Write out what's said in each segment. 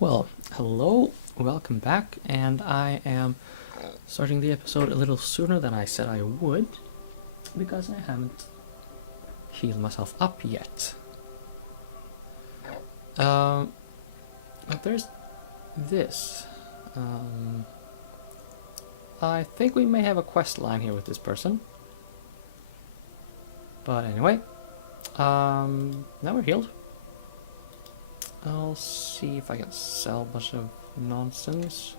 Well, hello, welcome back, and I am starting the episode a little sooner than I said I would, because I haven't healed myself up yet. But there's this. I think we may have a quest line here with this person. But anyway, now we're healed. I'll see if I can sell a bunch of nonsense.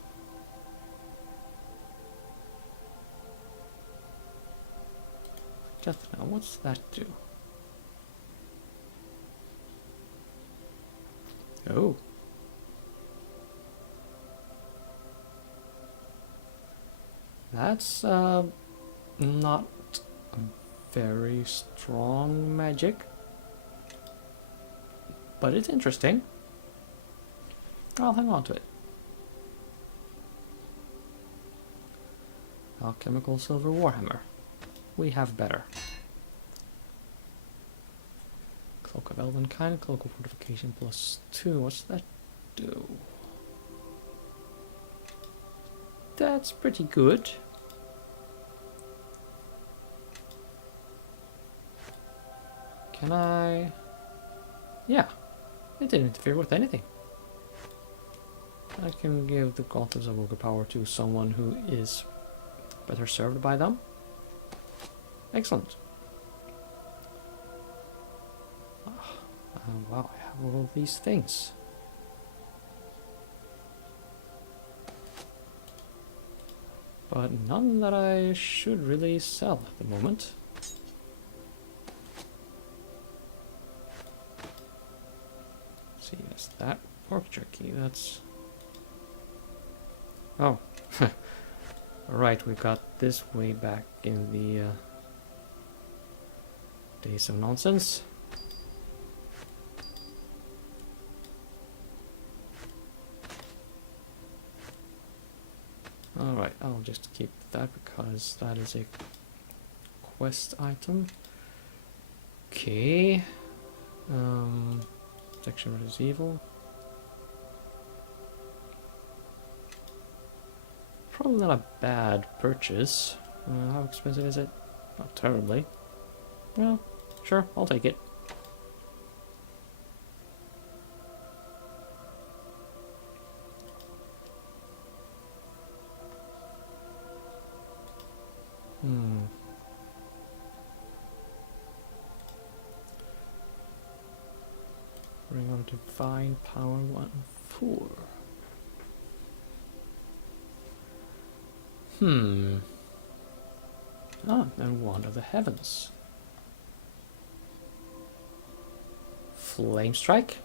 Death now, what's that do? Oh. That's not a very strong magic. But it's interesting. I'll hang on to it. Alchemical Silver Warhammer. We have better. Cloak of Elvenkind, Cloak of Fortification +2. What's that do? That's pretty good. Can I... Yeah, it didn't interfere with anything. I can give the Gauntlets of Ogre power to someone who is better served by them. Excellent. Wow, I have all these things. But none that I should really sell at the moment. Let's see, yes, that pork jerky, that's... Oh. Alright, we got this way back in the days of nonsense. Alright, I'll just keep that because that is a quest item. Okay. Protection versus evil. Probably not a bad purchase. How expensive is it? Not terribly. Well, sure, I'll take it. Bring on Divine Power 1-4. And Wand of the Heavens. Flame Strike.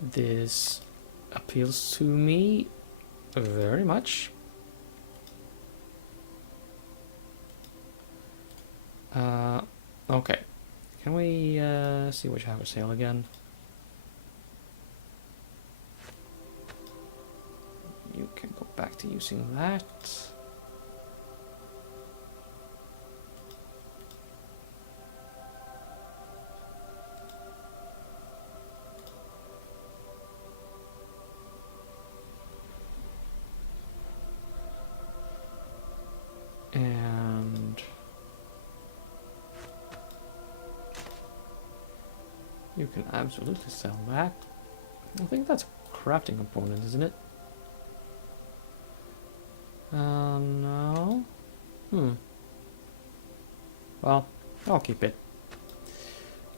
This appeals to me very much. Okay. Can we see what you have for sale again? You can go back to using that. And you can absolutely sell that. I think that's a crafting component, isn't it? No. Well, I'll keep it.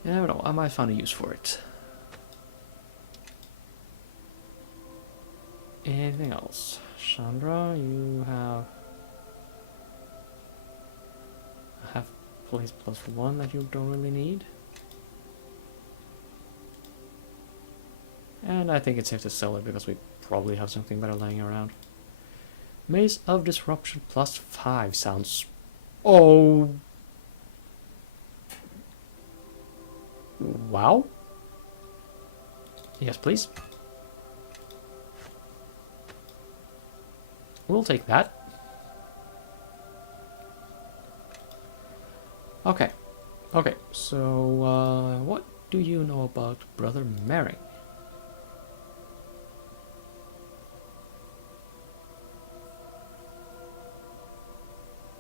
You never know, I might find a use for it. Anything else? Chandra, you have a half place +1 that you don't really need. And I think it's safe to sell it because we probably have something better laying around. Maze of Disruption +5 sounds... Oh! Wow. Yes, please. We'll take that. Okay. Okay, so what do you know about Brother Merrick?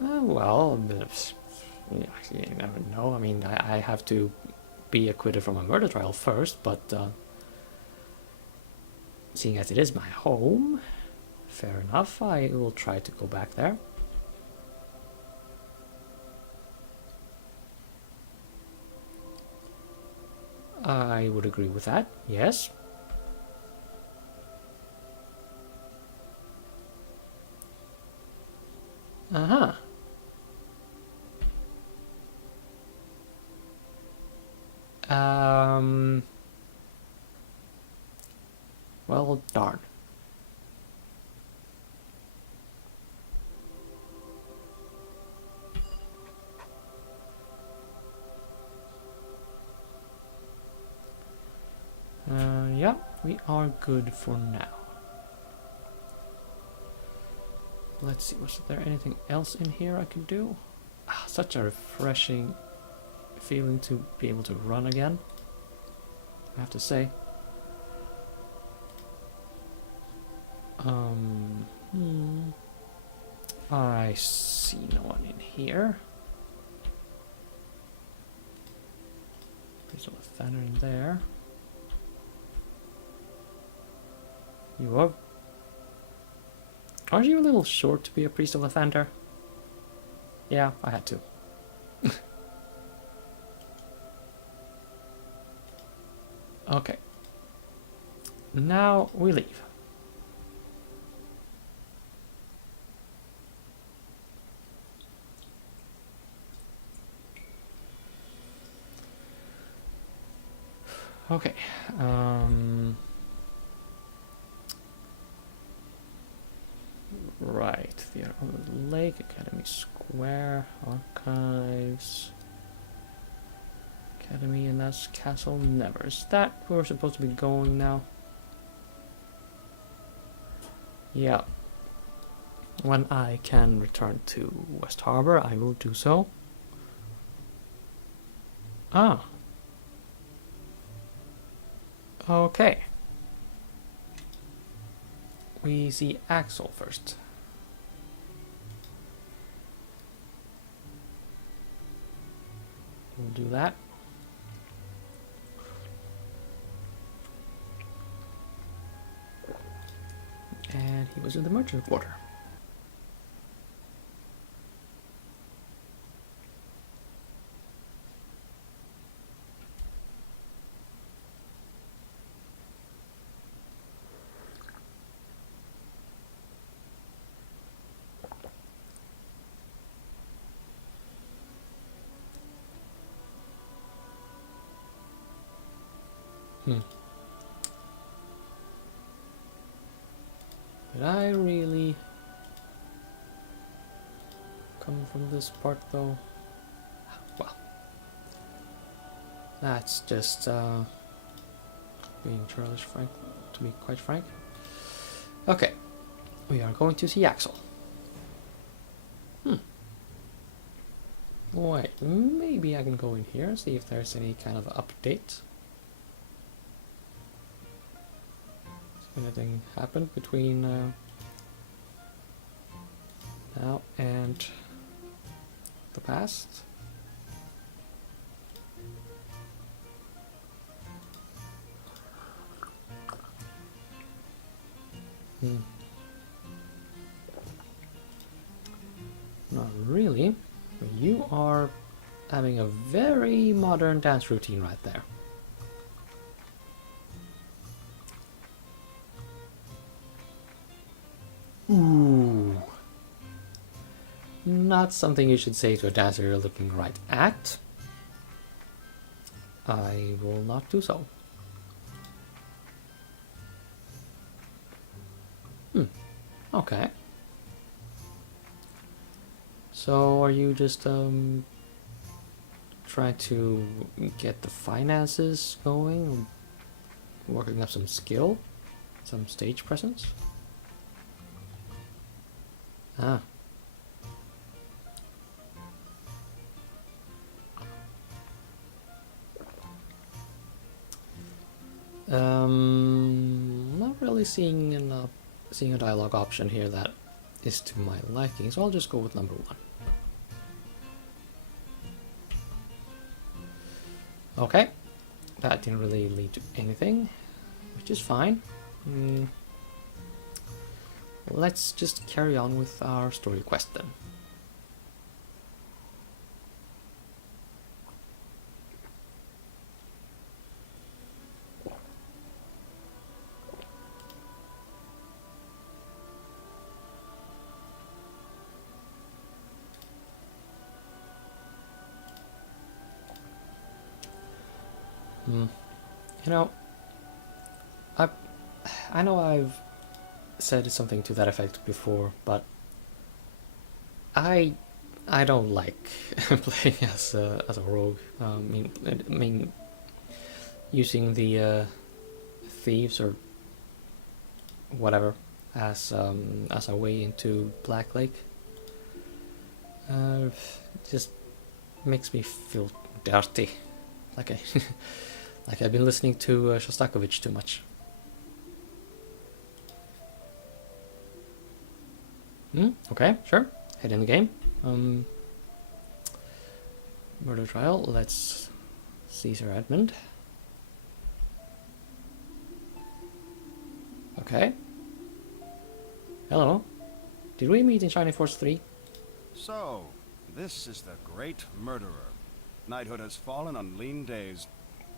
Well, a bit of, you never know. I mean, I have to be acquitted from a murder trial first, but seeing as it is my home, fair enough, I will try to go back there. I would agree with that, yes. Uh-huh. Um, well, darn. Yeah, we are good for now. Let's see, was there anything else in here I could do? Such a refreshing feeling to be able to run again, I have to say. I see no one in here. There's a Lathander in there. You are... Aren't you a little short to be a priest of Lathander? Yeah, I had to. Okay. Now we leave. Okay. Right. Theater over the Lake, Academy Square, Archives, Academy, and that's Castle Never. Is that where we're supposed to be going now? Yeah. When I can return to West Harbor, I will do so. Ah. Okay. We see Axel first. We'll do that. And he was in the merchant quarter. Did I really come from this part though? Well, that's just being churlish, frank, to be quite frank. Okay, we are going to see Axel. Wait, maybe I can go in here and see if there's any kind of update. Has anything happened between now and the past? Not really. You are having a very modern dance routine right there. Ooh. Not something you should say to a dancer you're looking right at. I will not do so. Okay. So are you just trying to get the finances going, working up some skill, some stage presence? Ah. Not really seeing a dialogue option here that is to my liking, so I'll just go with number 1. Okay, that didn't really lead to anything, which is fine. Let's just carry on with our story quest then. You know, I know I've said something to that effect before, but I don't like playing as a rogue. I mean, using the thieves or whatever as a way into Black Lake. Just makes me feel dirty, like like I've been listening to Shostakovich too much. Okay, sure. Head in the game. Murder trial. Let's Caesar Edmund. Okay. Hello. Did we meet in Shining Force 3? So, this is the great murderer. Knighthood has fallen on lean days.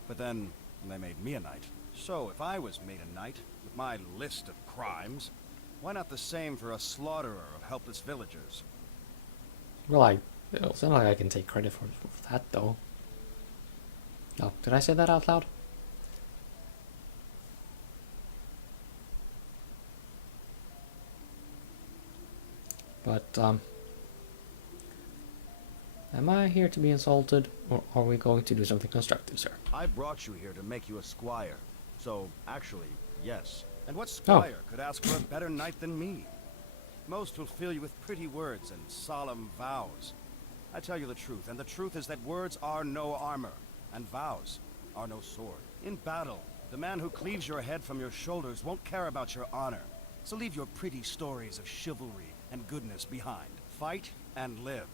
But then, they made me a knight. So, if I was made a knight, with my list of crimes, why not the same for a slaughterer of helpless villagers? Well, it's not like I can take credit for that, though. Oh, did I say that out loud? But, am I here to be insulted, or are we going to do something constructive, sir? I brought you here to make you a squire. So, actually, yes. And what squire could ask for a better knight than me? Most will fill you with pretty words and solemn vows. I tell you the truth, and the truth is that words are no armor, and vows are no sword. In battle, the man who cleaves your head from your shoulders won't care about your honor. So leave your pretty stories of chivalry and goodness behind. Fight and live.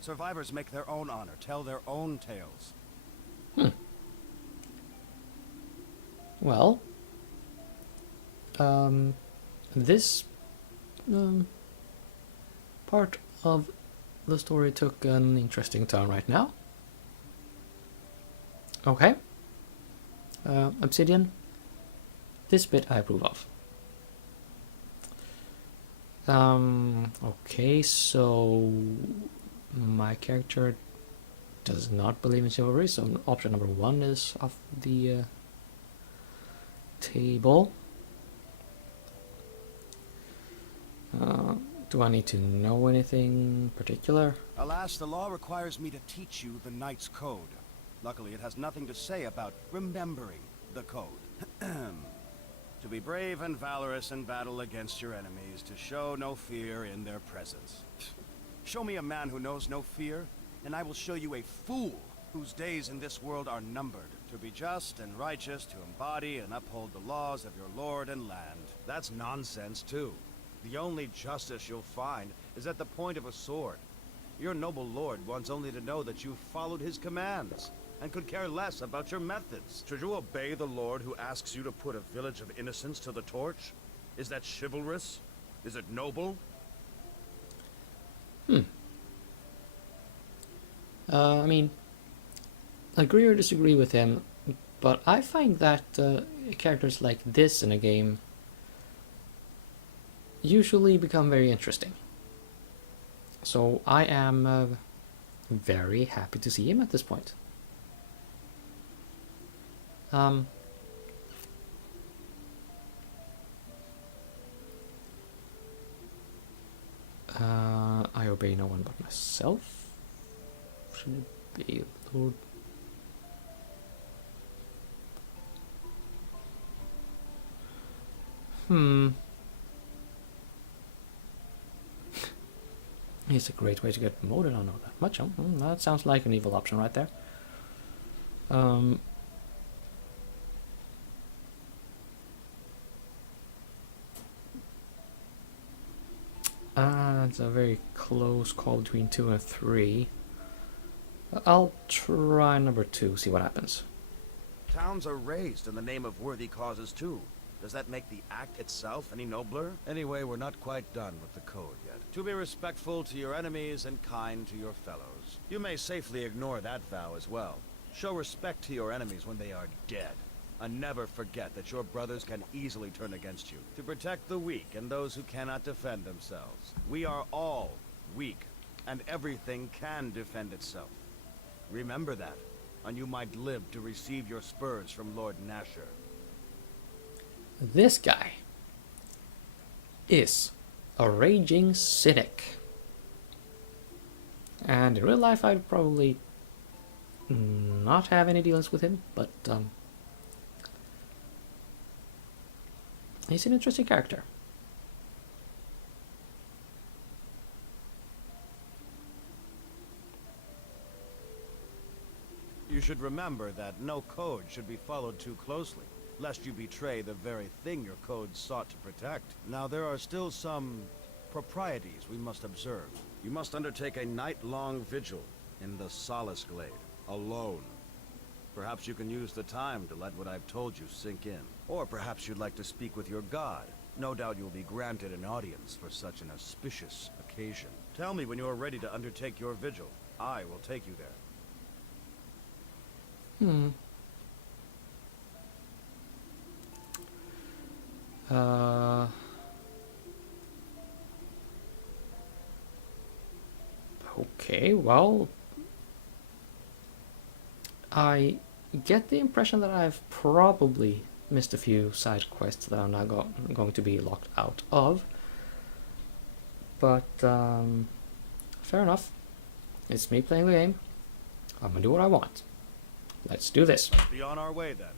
Survivors make their own honor, tell their own tales. Well, this part of the story took an interesting turn right now. Okay. Obsidian. This bit I approve of. Okay, so my character does not believe in chivalry, so option number 1 is off the table. Do I need to know anything particular? Alas, the law requires me to teach you the Knight's Code. Luckily, it has nothing to say about remembering the code. To be brave and valorous in battle against your enemies, to show no fear in their presence. Show me a man who knows no fear, and I will show you a fool whose days in this world are numbered. To be just and righteous, to embody and uphold the laws of your lord and land. That's nonsense, too. The only justice you'll find is at the point of a sword. Your noble lord wants only to know that you followed his commands, and could care less about your methods. Should you obey the lord who asks you to put a village of innocents to the torch? Is that chivalrous? Is it noble? I mean, agree or disagree with him, but I find that characters like this in a game usually become very interesting. So I am very happy to see him at this point. I obey no one but myself. Should it be Lord? It's a great way to get promoted, I don't know that much. That sounds like an evil option right there. It's a very close call between 2 and 3. I'll try number 2, see what happens. Towns are raised in the name of worthy causes too. Does that make the act itself any nobler? Anyway, we're not quite done with the code yet. To be respectful to your enemies and kind to your fellows. You may safely ignore that vow as well. Show respect to your enemies when they are dead. And never forget that your brothers can easily turn against you. To protect the weak and those who cannot defend themselves. We are all weak, and everything can defend itself. Remember that, and you might live to receive your spurs from Lord Nasher. This guy is a raging cynic. And in real life I'd probably not have any dealings with him, but he's an interesting character. You should remember that no code should be followed too closely, lest you betray the very thing your code sought to protect. Now, there are still some proprieties we must observe. You must undertake a night-long vigil in the Solace Glade, alone. Perhaps you can use the time to let what I've told you sink in. Or perhaps you'd like to speak with your god. No doubt you'll be granted an audience for such an auspicious occasion. Tell me when you are ready to undertake your vigil. I will take you there. Okay, well, I get the impression that I've probably missed a few side quests that I'm not going to be locked out of. But, fair enough. It's me playing the game. I'm gonna do what I want. Let's do this. Let's be on our way then.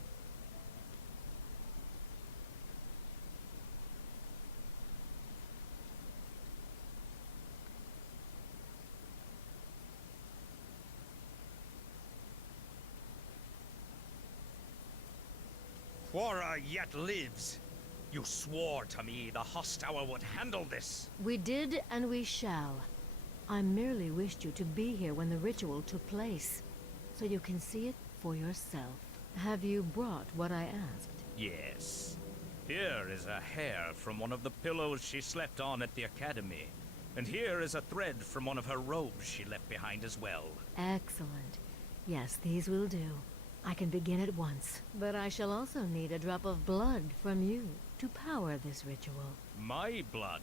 Quora yet lives. You swore to me the Hosttower would handle this. We did, and we shall. I merely wished you to be here when the ritual took place, so you can see it for yourself. Have you brought what I asked? Yes. Here is a hair from one of the pillows she slept on at the academy. And here is a thread from one of her robes she left behind as well. Excellent. Yes, these will do. I can begin at once. But I shall also need a drop of blood from you to power this ritual. My blood?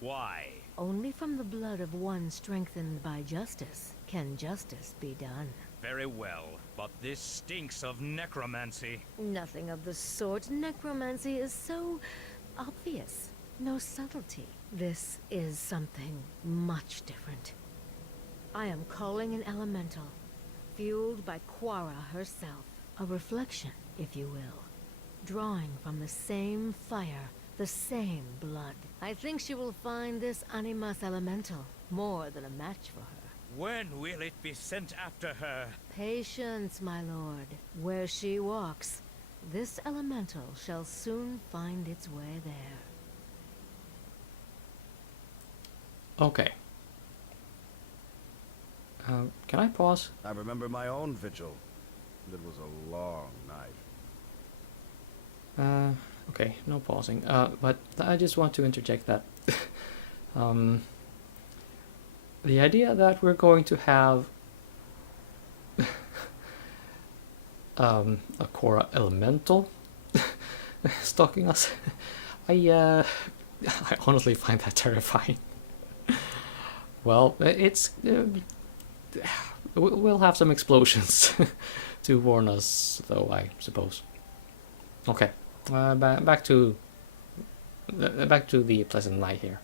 Why? Only from the blood of one strengthened by justice can justice be done. Very well, but this stinks of necromancy. Nothing of the sort. Necromancy is so obvious. No subtlety. This is something much different. I am calling an elemental, fueled by Quora herself. A reflection, if you will. Drawing from the same fire, the same blood. I think she will find this Animus Elemental more than a match for her. When will it be sent after her? Patience, my lord. Where she walks, this elemental shall soon find its way there. Okay. Can I pause? I remember my own vigil. It was a long night. Okay, no pausing. But I just want to interject that the idea that we're going to have a Quora elemental stalking us, I honestly find that terrifying. Well, it's we'll have some explosions to warn us, though, I suppose. Okay, back to the pleasant night here.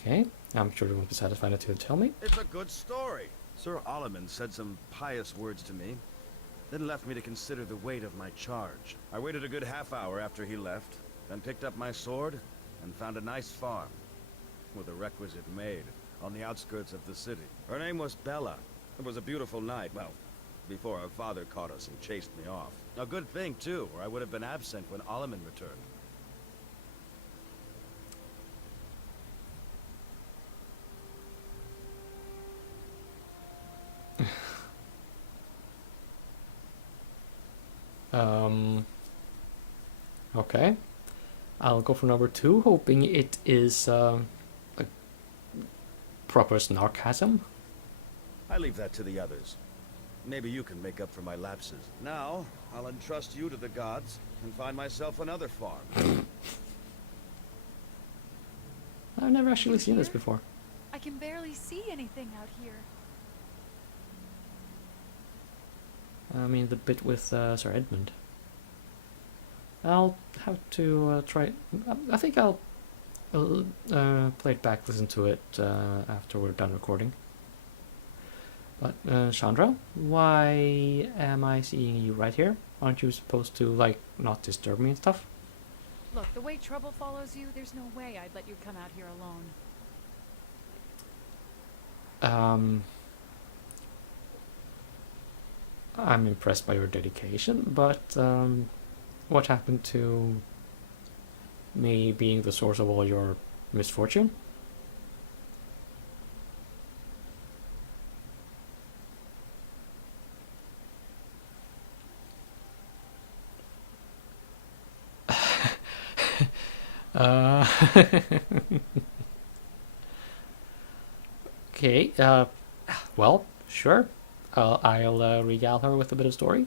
Okay, I'm sure you won't be satisfied until you tell me. It's a good story. Sir Oleman said some pious words to me, then left me to consider the weight of my charge. I waited a good half hour after he left, then picked up my sword and found a nice farm with a requisite maid on the outskirts of the city. Her name was Bella. It was a beautiful night, well, before our father caught us and chased me off. A good thing, too, or I would have been absent when Oleman returned. Okay. I'll go for number 2, hoping it is a proper sarcasm. I leave that to the others. Maybe you can make up for my lapses. Now, I'll entrust you to the gods and find myself another farm. I've never actually seen this before. I can barely see anything out here. I mean, the bit with Sir Edmund. I'll have to try. I think I'll play it back, listen to it after we're done recording. But Chandra, why am I seeing you right here? Aren't you supposed to, like, not disturb me and stuff? Look, the way trouble follows you, there's no way I'd let you come out here alone. I'm impressed by your dedication, but what happened to me being the source of all your misfortune? Okay, well, sure. I'll regale her with a bit of story.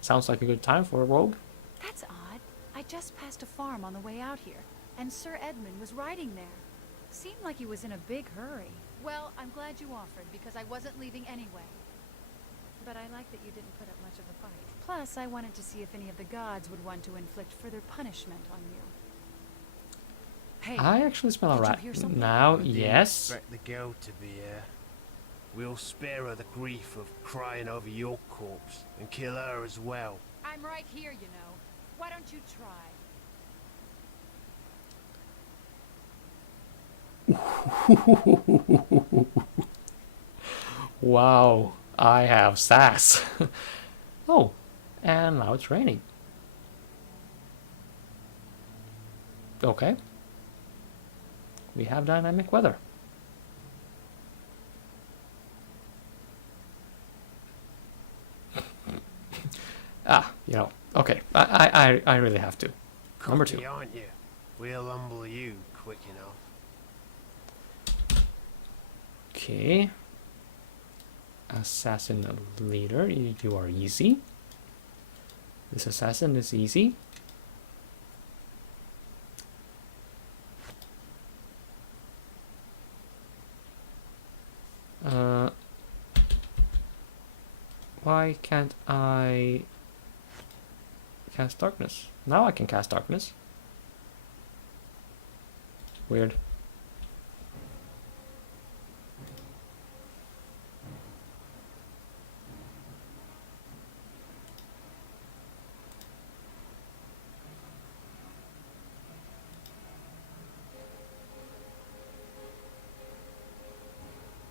Sounds like a good time for a rogue. That's odd. I just passed a farm on the way out here, and Sir Edmund was riding there. Seemed like he was in a big hurry. Well, I'm glad you offered, because I wasn't leaving anyway. But I like that you didn't put up much of a fight. Plus, I wanted to see if any of the gods would want to inflict further punishment on you. Hey, I actually smell a did you rat hear something? now. I didn't Yes. expect the girl to be here. We'll spare her the grief of crying over your corpse and kill her as well. I'm right here, you know. Why don't you try? Wow, I have sass. Oh, and now it's raining. Okay. We have dynamic weather. You know, okay. I really have to. Number 2. Cocky, aren't you? We'll humble you quick enough. Okay. Assassin leader, you are easy. This assassin is easy. Why can't I cast darkness? Now I can cast darkness. Weird.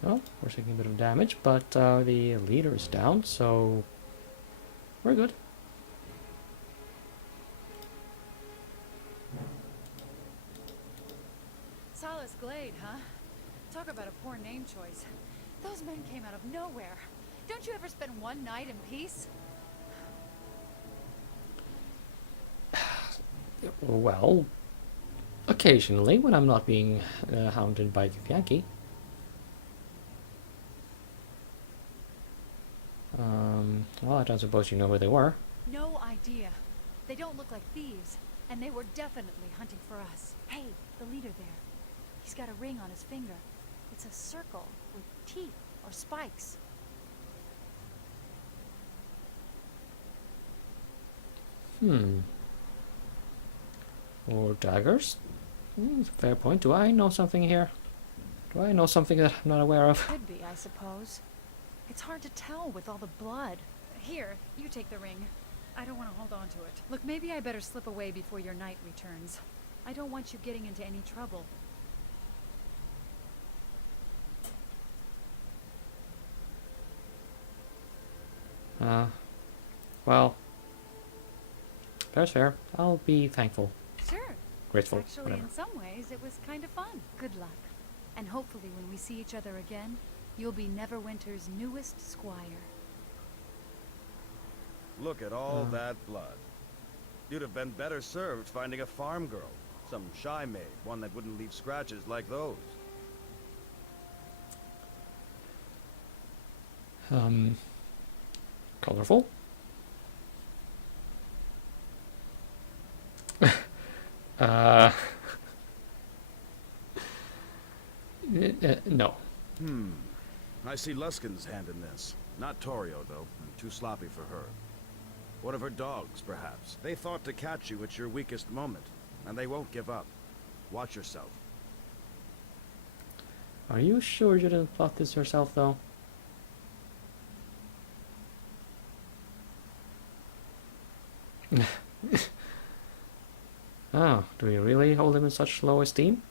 Well, we're taking a bit of damage, but the leader is down, so we're good. Solace Glade, huh? Talk about a poor name choice. Those men came out of nowhere. Don't you ever spend one night in peace? Well, occasionally when I'm not being hounded by the Yankee. Well, I don't suppose you know who they were. No idea. They don't look like thieves, and they were definitely hunting for us. Hey, the leader there. He's got a ring on his finger. It's a circle with teeth or spikes. Or daggers? Fair point. Do I know something here? Do I know something that I'm not aware of? Could be, I suppose. It's hard to tell with all the blood. Here, you take the ring. I don't want to hold on to it. Look, maybe I better slip away before your knight returns. I don't want you getting into any trouble. Well, fair's fair. I'll be thankful. Sure. Grateful, Actually, whatever. in some ways, it was kind of fun. Good luck. And hopefully when we see each other again, you'll be Neverwinter's newest squire. Look at all that blood. You'd have been better served finding a farm girl. Some shy maid, one that wouldn't leave scratches like those. Colorful. uh, no. I see Luskin's hand in this. Not Torio, though. I'm too sloppy for her. One of her dogs, perhaps. They thought to catch you at your weakest moment, and they won't give up. Watch yourself. Are you sure you didn't plot this yourself, though? Oh, do you really hold him in such low esteem?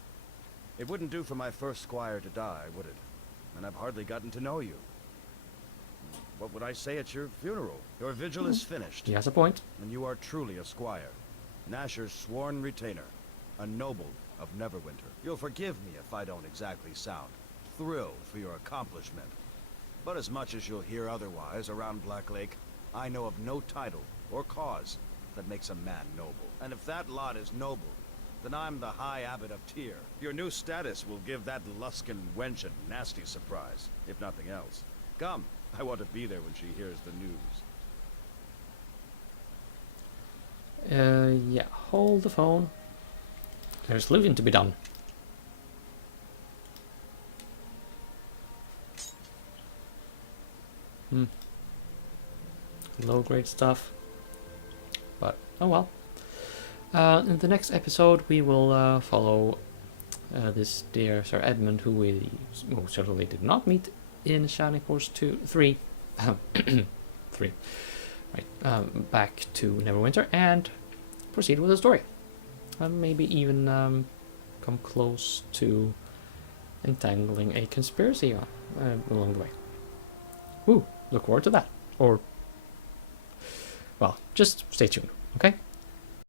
It wouldn't do for my first squire to die, would it? And I've hardly gotten to know you. What would I say at your funeral? Your vigil is finished. He has a point. And you are truly a squire. Nasher's sworn retainer. A noble of Neverwinter. You'll forgive me if I don't exactly sound thrilled for your accomplishment. But as much as you'll hear otherwise around Black Lake, I know of no title or cause that makes a man noble. And if that lot is noble, then I'm the High Abbot of Tyr. Your new status will give that Luskin wench a nasty surprise, if nothing else. Come, I want to be there when she hears the news. Yeah, hold the phone. There's looting to be done. Low grade stuff. But, oh well. In the next episode, we will follow this dear Sir Edmund, who we most certainly did not meet in Shining Force 3. 3. Right, back to Neverwinter and proceed with the story. Maybe even come close to entangling a conspiracy along the way. Ooh, look forward to that. Or, well, just stay tuned, okay?